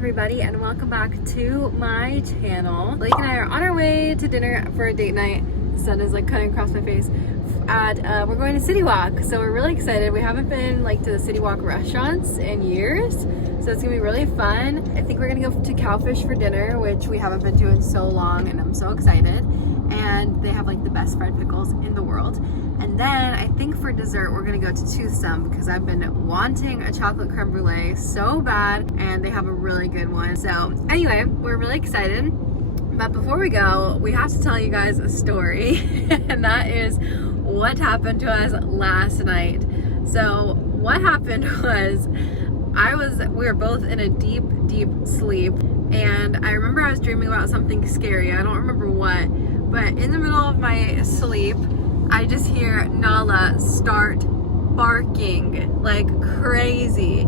everybody, and welcome back to my channel. Blake and I are on our way to dinner for a date night. The sun is like cutting across my face. We're going to Citywalk, so we're really excited. We haven't been like to the Citywalk restaurants in years, so it's gonna be really fun. I think we're gonna go to Cowfish for dinner, which we haven't been to in so long, and I'm so excited. And they have like the best fried pickles in the world. And then I think for dessert we're gonna go to Toothsome because I've been wanting a chocolate creme brulee so bad, and they have a really good one. So anyway, we're really excited. But before we go, we have to tell you guys a story, and that is what happened to us last night. So what happened was we were both in a deep sleep, and I remember I was dreaming about something scary. I don't remember what, but in the middle of my sleep, I just hear Nala start barking like crazy.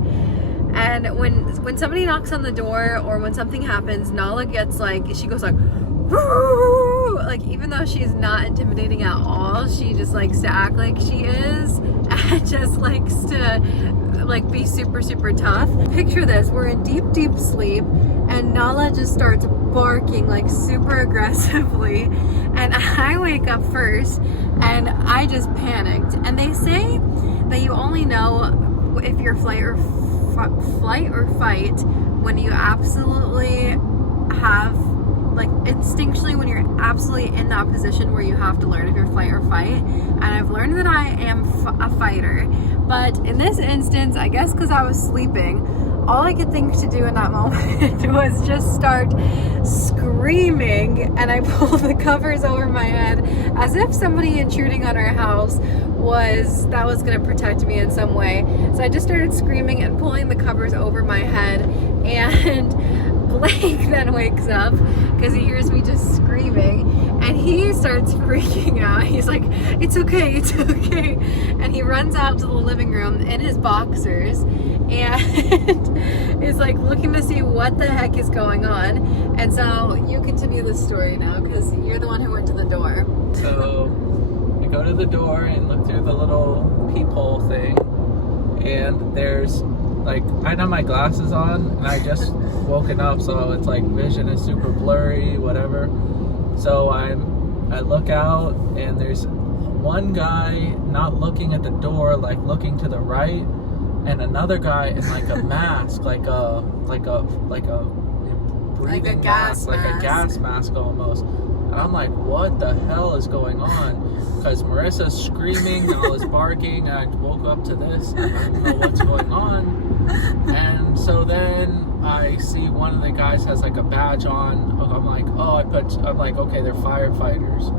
And when somebody knocks on the door or when something happens, Nala gets like, she goes like, woo! Like, even though she's not intimidating at all, she just likes to act like she is and just likes to like be super tough. Picture this, we're in deep sleep and Nala just starts barking like super aggressively, and I wake up first and I just panicked. And they say that you only know if you're flight or fight when you absolutely have, like, instinctually, when you're absolutely in that position where you have to learn if you're flight or fight. And I've learned that I am a fighter, but in this instance, I guess because I was sleeping, all I could think to do in that moment was just start screaming, and I pulled the covers over my head as if somebody intruding on our house was going to protect me in some way. So I just started screaming and pulling the covers over my head, and Blake then wakes up because he hears me just screaming, and he starts freaking out. He's like, it's okay, and he runs out to the living room in his boxers and is like looking to see what the heck is going on. And so you continue the story now because you're the one who went to the door. So I go to the door and look through the little peephole thing, and there's like, I have my glasses on and I just woken up, so it's like vision is super blurry, whatever. So I look out and there's one guy not looking at the door, like looking to the right, and another guy in like a mask, like a breathing mask, like a gas mask almost. And I'm like, what the hell is going on? Because Marissa's screaming, I was barking, and I woke up to this, and I don't know what's going on. And so then I see one of the guys has like a badge on. I'm like, I'm like, okay, they're firefighters.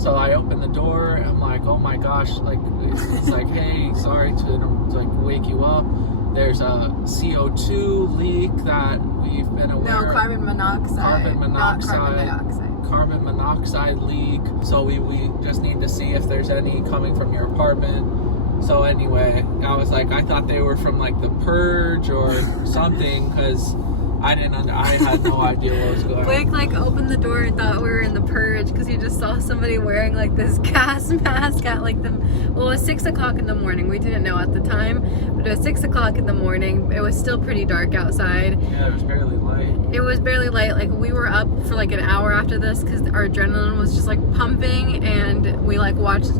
So I open the door, and I'm like, oh my gosh, like, it's like, hey, sorry to like wake you up. There's a CO2 leak that we've been aware of. No, carbon monoxide. Not carbon dioxide. Carbon monoxide leak. So we just need to see if there's any coming from your apartment. So anyway, I was like, I thought they were from like the Purge or something, because I had no idea what was going on. Blake like opened the door and thought we were in the Purge because he just saw somebody wearing like this gas mask at like it was 6 o'clock in the morning. We didn't know at the time, but it was 6 o'clock in the morning. It was still pretty dark outside. Yeah, it was barely light. It was barely light. Like, we were up for like an hour after this because our adrenaline was just like pumping, and we like watched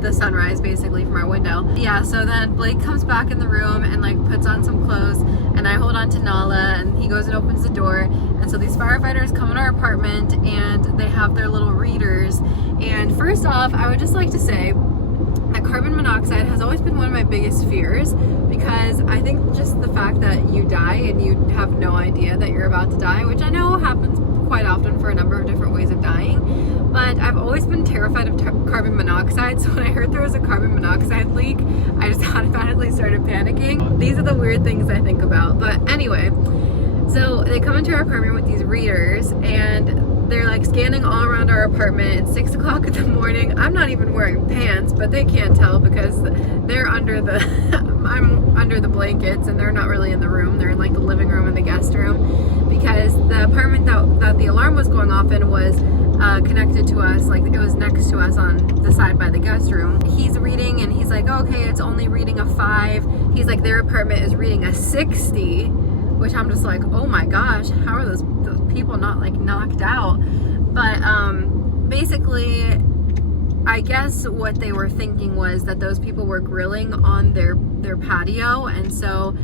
the sunrise basically from our window. Yeah, so then Blake comes back in the room and like puts on some clothes, and I hold on to Nala, and he goes and opens the door. And so these firefighters come in our apartment, and they have their little readers. And first off, I would just like to say that carbon monoxide has always been one of my biggest fears, because I think just the fact that you die and you have no idea that you're about to die, which I know happens quite often for a number of different ways of dying, but I've always been terrified of carbon monoxide. So when I heard there was a carbon monoxide leak, I just automatically started panicking. These are the weird things I think about. But anyway, so they come into our apartment with these readers, and they're like scanning all around our apartment. It's 6 o'clock in the morning. I'm not even wearing pants, but they can't tell because they're under the I'm under the blankets, and they're not really in the room. They're in like the living room and the guest room, because the apartment that the alarm was going off in was connected to us, like it was next to us on the side by the guest room. He's reading, and he's like, okay, it's only reading a 5. He's like, their apartment is reading a 60, which I'm just like, oh my gosh, how are those people not like knocked out? But basically, I guess what they were thinking was that those people were grilling on their patio, and so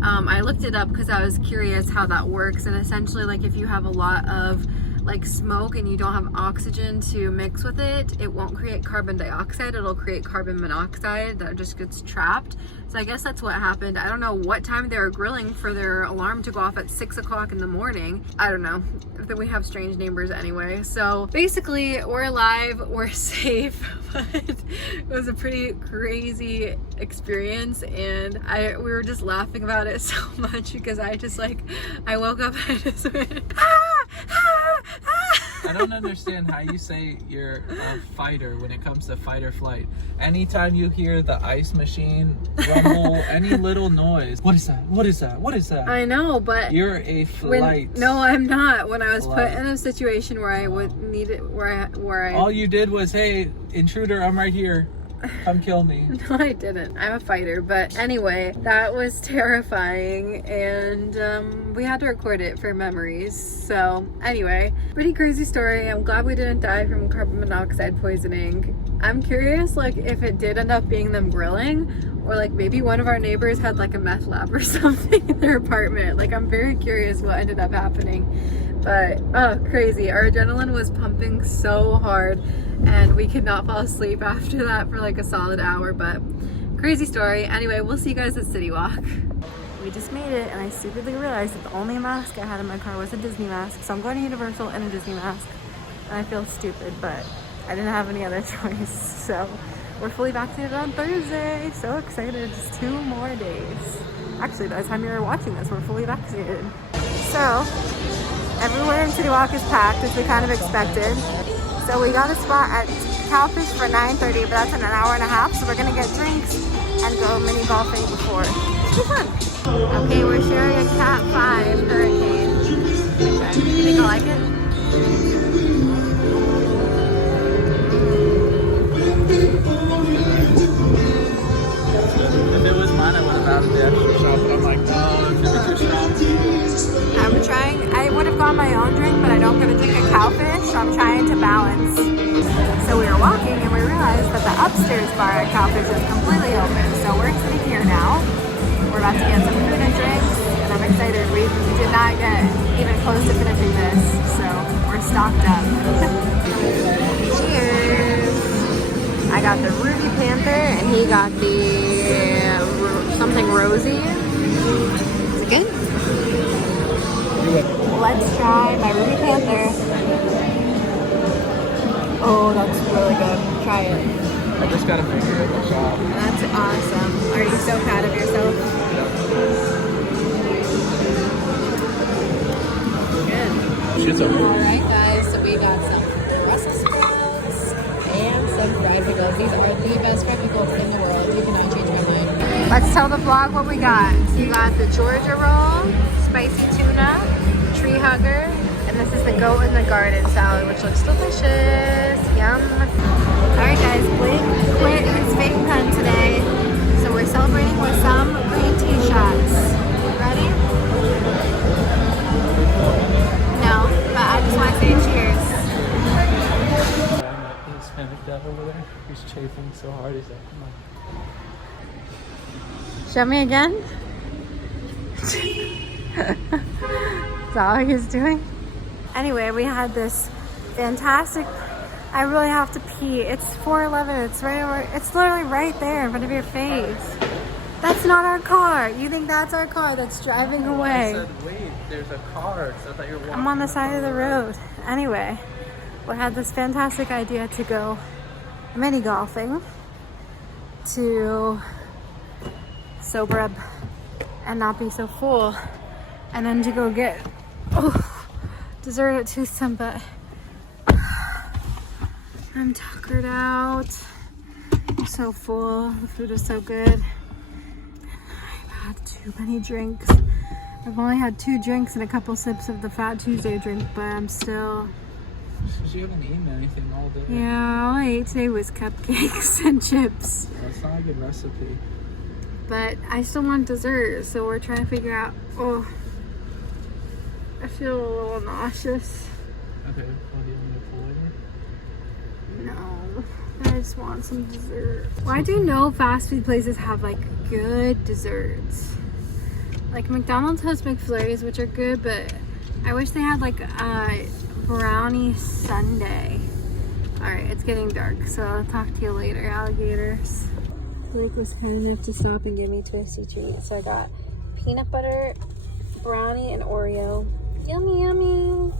I looked it up because I was curious how that works. And essentially, like, if you have a lot of like smoke and you don't have oxygen to mix with it, it won't create carbon dioxide, it'll create carbon monoxide that just gets trapped. So I guess that's what happened. I don't know what time they were grilling for their alarm to go off at 6 o'clock in the morning. I don't know. Then we have strange neighbors anyway. So basically, we're alive, we're safe, but it was a pretty crazy experience, and we were just laughing about it so much because I woke up and I just went, I don't understand how you say you're a fighter when it comes to fight or flight. Anytime you hear the ice machine rumble, any little noise, what is that? What is that? What is that? I know, but you're a flight. No, I'm not. When I was put in a situation where I would need it, where I all you did was, hey, intruder, I'm right here. Come kill me. No, I didn't. I'm a fighter. But anyway, that was terrifying, and we had to record it for memories. So anyway, pretty crazy story. I'm glad we didn't die from carbon monoxide poisoning. I'm curious, like, if it did end up being them grilling, or like maybe one of our neighbors had like a meth lab or something in their apartment. Like, I'm very curious what ended up happening. But oh, crazy. Our adrenaline was pumping so hard, and we could not fall asleep after that for like a solid hour. But crazy story. Anyway, we'll see you guys at Citywalk. We just made it, and I stupidly realized that the only mask I had in my car was a Disney mask. So I'm going to Universal in a Disney mask, and I feel stupid, but I didn't have any other choice. So we're fully vaccinated on Thursday. So excited. Just 2 more days. Actually, by the time you're watching this, we're fully vaccinated. So everywhere in Citywalk is packed, as we kind of expected. So we got a spot at Cowfish for 9:30, but that's in an hour and a half. So we're gonna get drinks and go mini golfing before. It'll be fun. Okay, we're sharing a Cat 5 Hurricane. Okay. You think I like it? If it was mine, I would have added the extra shot, but I'm like, no, it's too strong. I'm trying, I would have gone my own drink, but I don't get to drink a Cowfish, so I'm trying to balance. So we were walking and we realized that the upstairs bar at Cowfish is completely open. So we're sitting here now. We're about to get some food and drinks, and I'm excited. We did not get even close to finishing this, so we're stocked up. Cheers! I got the Ruby Panther, and he got the something rosy. Is it good? Let's try my Ruby Panther. Oh, that's really good. Try it. I just got a picture of the shop. That's awesome. Are you so proud of yourself? Good. She's over. Alright guys, so we got some Brussels sprouts and some fried pickles. These are the best fried pickles in the world. You cannot change my mind. Let's tell the vlog what we got. So you got the Georgia roll, spicy tuna, tree hugger, and this is the goat in the garden salad, which looks delicious. Yum. Alright guys, Blake quit his vape pen today, so we're celebrating with some green tea shots. Ready? No, but I just want to say cheers. He's Hispanic dad over there. He's chafing so hard. He's like, come on. Show me again. Is that all he's doing? Anyway, we had this fantastic. I really have to pee. It's 4:11. It's right over. It's literally right there in front of your face. That's not our car. You think that's our car that's driving away? I said, wait, there's a car. So I thought you were walking. I'm on the side of the road. Anyway, we had this fantastic idea to go mini golfing to sober up and not be so full, and then to go get dessert at Toothsome, but I'm tuckered out. I'm so full. The food is so good. I've had too many drinks. I've only had 2 drinks and a couple sips of the Fat Tuesday drink, but I'm still. You haven't eaten anything all day. Yeah, all I ate today was cupcakes and chips. That's not a good recipe. But I still want dessert, so we're trying to figure out. Oh, I feel a little nauseous. Okay, what do you want to pull over? No, I just want some dessert. Why do no fast food places have like good desserts? Like McDonald's has McFlurries, which are good, but I wish they had like a brownie sundae. All right, it's getting dark, so I'll talk to you later, alligators. Blake was kind enough to stop and give me Twisty treats. So I got peanut butter, brownie, and Oreo. Yummy, yummy.